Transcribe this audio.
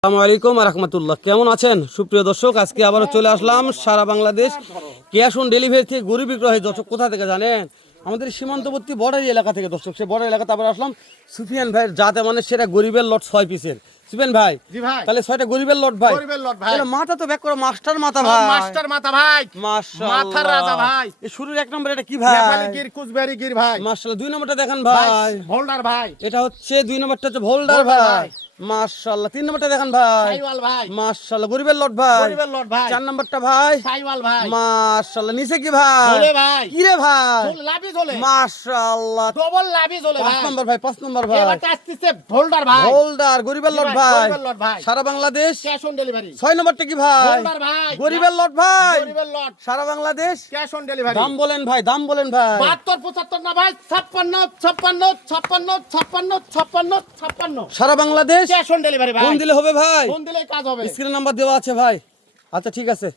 আসসালামু আলাইকুম রহমতুল্লাহ। কেমন আছেন সুপ্রিয় দর্শক? আজকে আবারও চলে আসলাম সারা বাংলাদেশ ক্যাশ অন ডেলিভারি থেকে গরু বিক্রয় হয়। দর্শক কোথা থেকে জানেন? আমাদের সীমান্তবর্তী বর্ডারি এলাকা থেকে। দর্শক সে বর্ডারি এলাকাতে আবার আসলাম সুফিয়ান ভাইয়ের, যাতে মানে সেটা গরিবের লট 6 পিসের। সুফিয়ান ভাই, জি ভাই, তাহলে 6টা গরিবের লট ভাই। গরিবের লট ভাই। তাহলে মাথা তো ব্যাক করো, মাস্টার মাথা ভাই। মাস্টার মাথা ভাই, মাশাআল্লাহ, মাথার রাজা ভাই। এই শুরুর এক নম্বর এটা কি ভাই? নেপালি গির, কুচবিহারি গির ভাই। মাশাআল্লাহ। 2 নম্বরটা দেখেন ভাই। ভোল্ডার ভাই, এটা হচ্ছে 2 নম্বরটা হচ্ছে ভোল্ডার ভোল্ডার ভাই। ভাই। মাশাআল্লাহ। 3 নম্বরটা দেখেন ভাই। সাইওয়াল ভাই, মাশাআল্লাহ, গরিবের লট ভাই। গরিবের লট ভাই। 4 নম্বরটা ভাই। সাইওয়াল ভাই, মাশাআল্লাহ। নিচে কি ভাই? ঝোলে ভাই। কি রে ভাই? ঝোল লাভি ঝোলে, মাশাআল্লাহ। ডবল লাভি ঝোলে 5 ভাই। নম্বর ভাই, 5 নম্বর ভাই। এবার আসছে ভোল্ডার ভাই, হোল্ডার গরিবের জি লট ভাই, ভাই। গরিবের লট ভাই। সারা বাংলাদেশ ক্যাশ অন ডেলিভারি। 6 নম্বরটা কি ভাই? ভোল্ডার ভাই, গরিবের লট ভাই। গরিবের লট, সারা বাংলাদেশ ক্যাশ অন ডেলিভারি। দাম বলেন ভাই, দাম বলেন ভাই। 72 75 না ভাই, 56 56 56 56 56 56। সারা বাংলাদেশ ক্যাশ অন ডেলিভারি ভাই। ফোন দিলে হবে ভাই? ফোন দিলেই কাজ হবে। স্ক্রিন নাম্বার দেওয়া আছে ভাই। আচ্ছা ঠিক আছে।